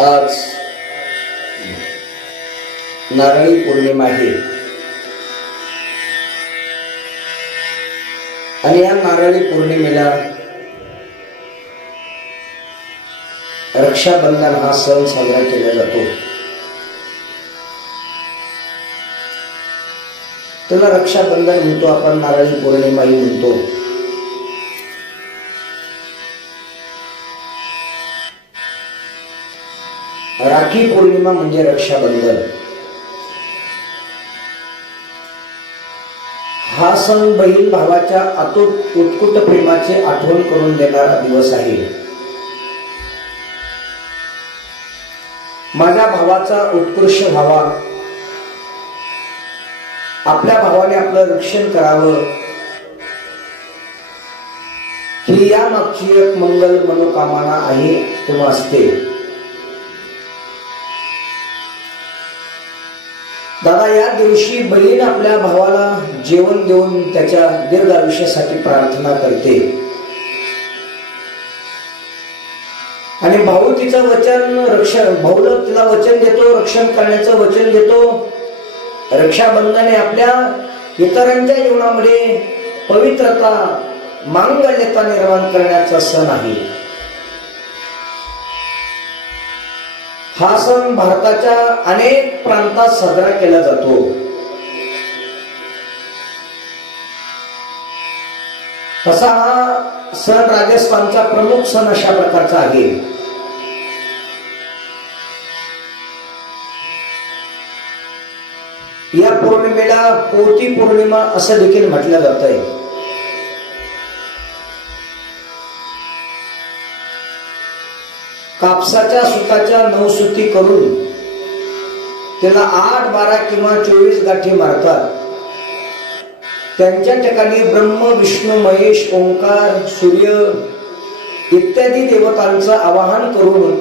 आज नारळी पौर्णिमा आहे. आणि या नारळी पौर्णिमेला रक्षाबंधन हा सण साजरा केला जातो. त्याला रक्षाबंधन म्हणतो आपण नारळी पौर्णिमाही म्हणतो. राखी पौर्णिमा म्हणजे रक्षाबंधन. हा सण बहीण भावाच्या अतुट उत्कुट प्रेमाची आठवण करून देणारा दिवस आहे. माझ्या भावाचा उत्कृष्ट व्हावा. आपल्या भावाने आपलं रक्षण करावं. ही या मागची एक मंगल मनोकामना आहे किंवा असते. दादा या दिवशी बहीण आपल्या भावाला जेवण देऊन त्याच्या दीर्घ आयुष्यासाठी प्रार्थना करते. आणि भाऊ तिचं वचन रक्षण भाऊला तिला वचन देतो रक्षण करण्याचं वचन देतो. रक्षाबंधने आपल्या इतरांच्या जीवनामध्ये पवित्रता मांगल्यता निर्माण करण्याचा सण आहे. हा सण भारताच्या अनेक प्रांतात साजरा केला जातो. तसा हा सण राजस्थानचा प्रमुख सण अशा प्रकारचा आहे. या पौर्णिमेला पोती पौर्णिमा असं देखील म्हटलं जात आहे कापसाच्या सुताच्या नवसुती करून त्याला आठ बारा किंवा चोवीस गाठी मारतात. त्यांच्या ठिकाणी ब्रह्म विष्णू महेश ओंकार सूर्य इत्यादी देवतांचं आवाहन करून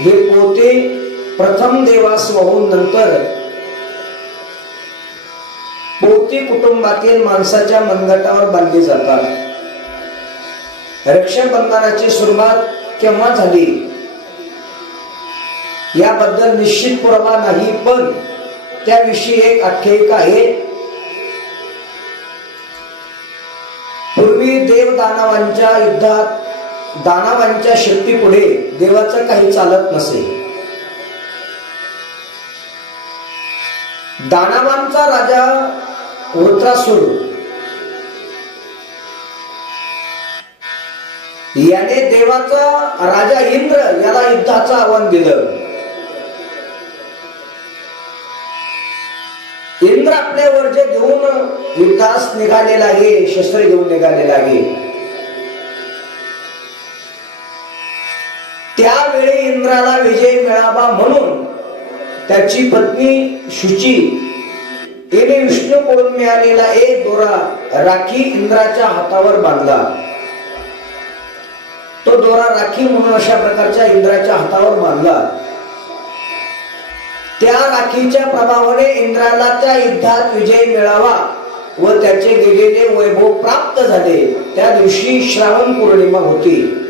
हे पोते प्रथम देवास वाहून नंतर पोती कुटुंबातील माणसाच्या मनगटावर बांधली जातात. रक्षाबंधनाची सुरुवात केव्हा झाली? याबद्दल निश्चित पुरावा नाही पण त्याविषयी एक आख्यायिका आहे. पूर्वी देव दानवांच्या युद्धात दानवांच्या शक्तीपुढे देवाचं काही चालत नसे. दानवांचा राजा वृत्रासूर याने देवाचा राजा इंद्र याला युद्धाचं आव्हान दिलं. इंद्र आपले वर्जे घेऊन युद्धास निघालेला आहे शस्त्र घेऊन निघालेला आहे. त्यावेळी इंद्राला विजय मिळावा म्हणून त्याची पत्नी शुची हिने विष्णूकडून मिळालेला एक दोरा राखी इंद्राच्या हातावर बांधला. तो दोरा राखी म्हणून अशा प्रकारच्या इंद्राच्या हातावर बांधला. त्या राखीच्या प्रभावाने इंद्राला त्या युद्धात विजय मिळावा व त्याचे गेलेले वैभव प्राप्त झाले. त्या दिवशी श्रावण पौर्णिमा होती.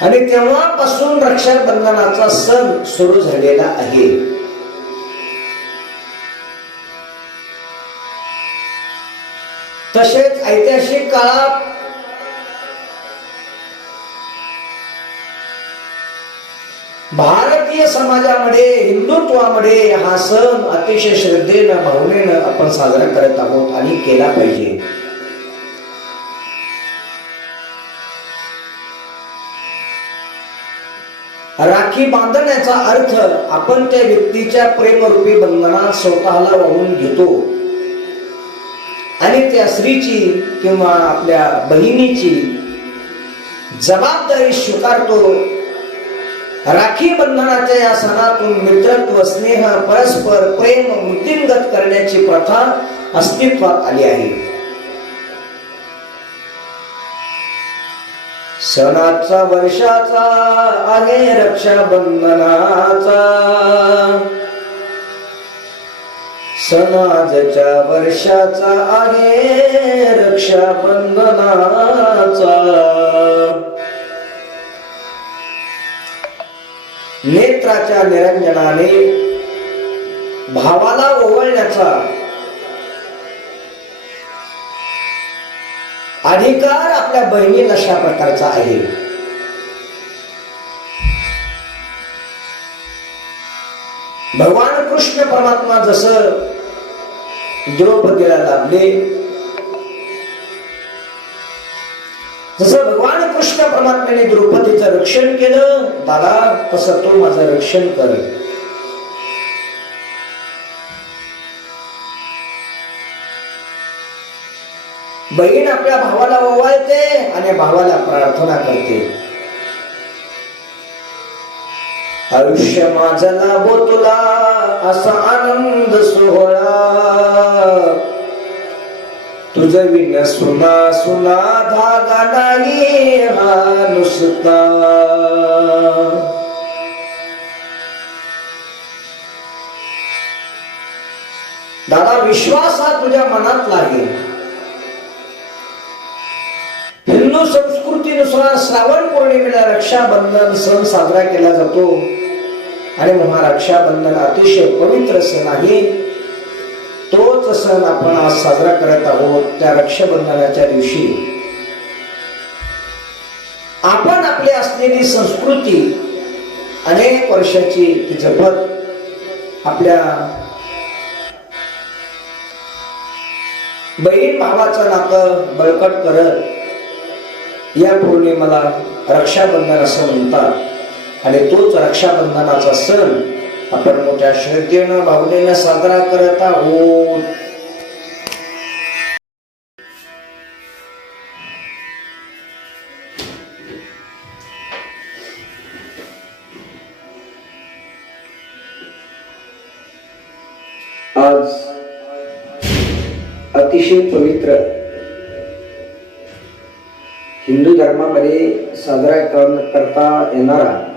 आणि तेव्हापासून रक्षाबंधनाचा सण सुरू झालेला आहे. तसेच ऐतिहासिक काळात भारतीय समाजामध्ये हिंदुत्वामध्ये हा सण अतिशय श्रद्धेनं भावनेनं आपण साजरा करत आहोत आणि केला पाहिजे. राखी बांधण्याचा अर्थ आपण त्या व्यक्तीच्या प्रेमरूपी बंधनात स्वतःला वाहून घेतो. आणि त्या स्त्रीची किंवा आपल्या बहिणीची जबाबदारी स्वीकारतो. राखी बंधनाच्या या सणातून मित्रत्व स्नेह परस्पर प्रेम वृद्धिंगत करण्याची प्रथा अस्तित्वात आली आहे. सणाचा वर्षाचा आहे रक्षाबंधनाचा. सणाजच्या वर्षाचा आहे रक्षाबंधनाचा. नेत्राच्या निरंजनाने भावाला ओवळण्याचा अधिकार आपल्या बहिणीला अशा प्रकारचा आहे. भगवान कृष्ण परमात्मा जसं द्रौपदीला लाभले जसं भगवान कृष्ण परमात्म्याने द्रौपदीचं रक्षण केलं दादा तसं तो माझं रक्षण कर बहीण आपल्या भावाला ओवाळते आणि भावाला प्रार्थना करते. आयुष्य माझं लाभो तुला असा आनंद सोहळा. तुझ विन सुना सुना धागा नाही हा नुसता. दादा विश्वास हा तुझ्या मनात लागेल. हिंदू संस्कृतीनुसार श्रावण पौर्णिमेला रक्षाबंधन सण साजरा केला जातो. आणि महा रक्षाबंधन अतिशय पवित्र सण आहे. सण आपण आज साजरा करत आहोत त्या रक्षाबंधनाच्या दिवशी. आपण आपली असलेली संस्कृती अनेक वर्षाची ती जपत आपल्या बहीण भावाचं नातं बळकट करत या पौर्णिमेला रक्षाबंधन असं म्हणतात आणि तोच रक्षाबंधनाचा सण आपण मोठ्या श्रद्धेनं भावनेनं साजरा करत आहोत. आज अतिशय पवित्र हिंदू धर्मामध्ये साजरा करता येणारा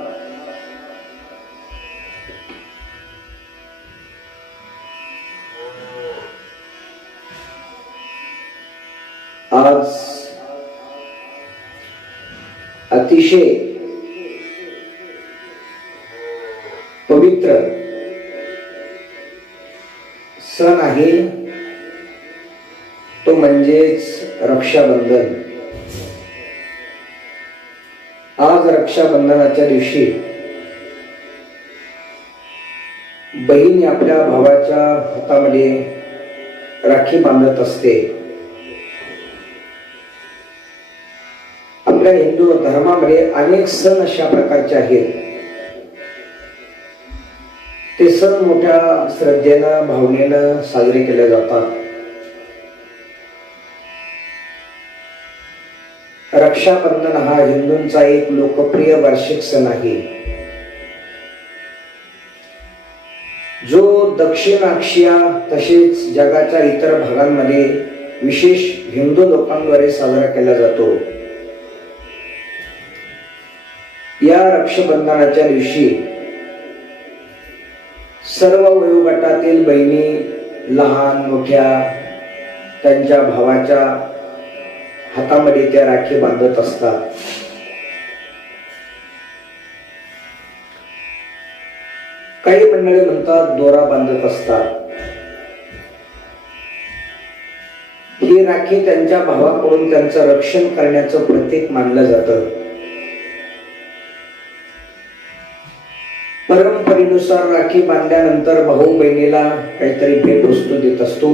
अतिशय पवित्र सण आहे. तो म्हणजेच रक्षाबंधन. आज रक्षाबंधनाच्या दिवशी बहीण आपल्या भावाच्या हातामध्ये राखी बांधत असते. आपल्या हिंदू धर्मामध्ये अनेक सण अशा प्रकारचे आहेत. ते सण मोठ्या श्रद्धेनं भावनेनं साजरे केले जातात. रक्षाबंधन हा हिंदूंचा एक लोकप्रिय वार्षिक सण आहे. जो दक्षिण आशिया तसेच जगाच्या इतर भागांमध्ये विशेष हिंदू लोकांद्वारे साजरा केला जातो. या रक्षाबंधनाच्या दिवशी सर्व वयोगटातील बहिणी लहान मोठ्या त्यांच्या भावाच्या हातामध्ये त्या राखी बांधत असतात. काही मंडळी म्हणतात दोरा बांधत असतात. ही राखी त्यांच्या भावाकडून त्यांचं रक्षण करण्याचं प्रतीक मानलं जातं. परंपरेनुसार राखी बांधल्यानंतर भाऊ बहिणीला काहीतरी भेटवस्तू देत असतो.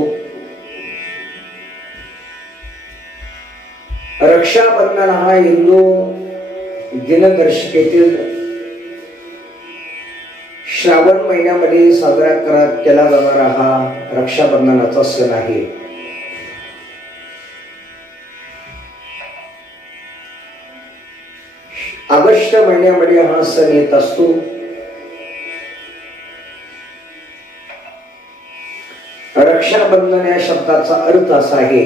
रक्षाबंधन हा हिंदू दिनदर्शिकेतील श्रावण महिन्यामध्ये साजरा करा केला जाणारा हा रक्षाबंधनाचा सण आहे. ऑगस्ट महिन्यामध्ये हा सण येत असतो. रक्षाबंधन या शब्दाचा अर्थ असा आहे.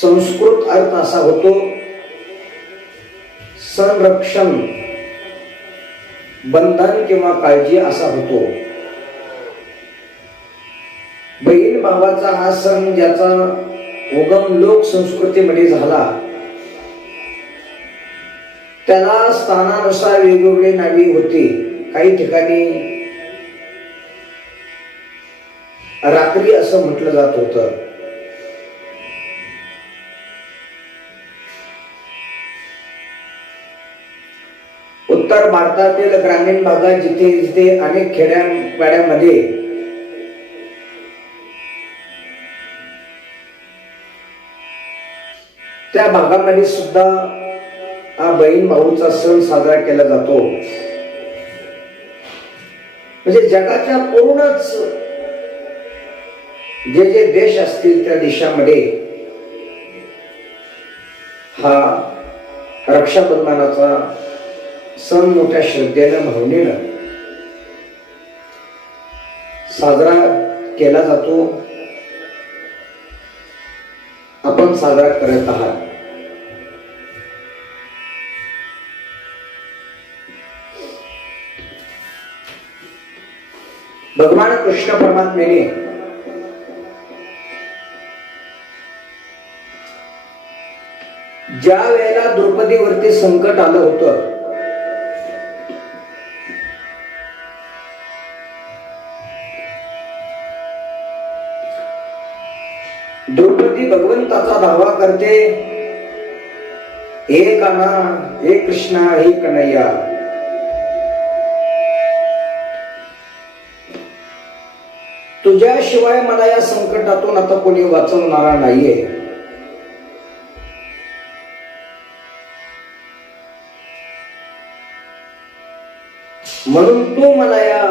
संस्कृत अर्थ असा होतो संरक्षण बंधन किंवा काळजी असा होतो. बहीण भावाचा हा सण ज्याचा उगम लोक संस्कृतीमध्ये झाला त्याला स्थानानुसार वेगवेगळी नावे होती. काही ठिकाणी रात्री असं म्हटलं जात होतं. उत्तर भारतातील ग्रामीण भागात जिथे जिथे अनेक खेड्यापाड्यामध्ये त्या भागामध्ये सुद्धा हा बहीण भाऊचा सण साजरा केला जातो. म्हणजे जगाच्या पूर्णच जे जे देश असतील त्या देशामध्ये हा रक्षाबंधनाचा सण मोठ्या श्रद्धेनं भावनेनं साजरा केला जातो. आपण साजरा करत आहात. भगवान कृष्ण परमात्मेने ज्या वेळेला द्रौपदीवरती संकट आलं होतं द्रौपदी भगवंताचा दावा करते हे काना हे कृष्णा हे कन्हैया तुझ्याशिवाय मला या संकटातून आता कोणी वाचवणारा नाहीये. म्हणून तू मला या